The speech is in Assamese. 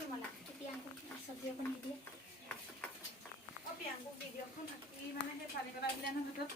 বিমলা প্ৰিয়াংকু চব্জি অকণ দি দিয়ে প্ৰিয়াংকুক দি দিয়কচোন মানে সেই পানী কটা দিলে নহয় হাতত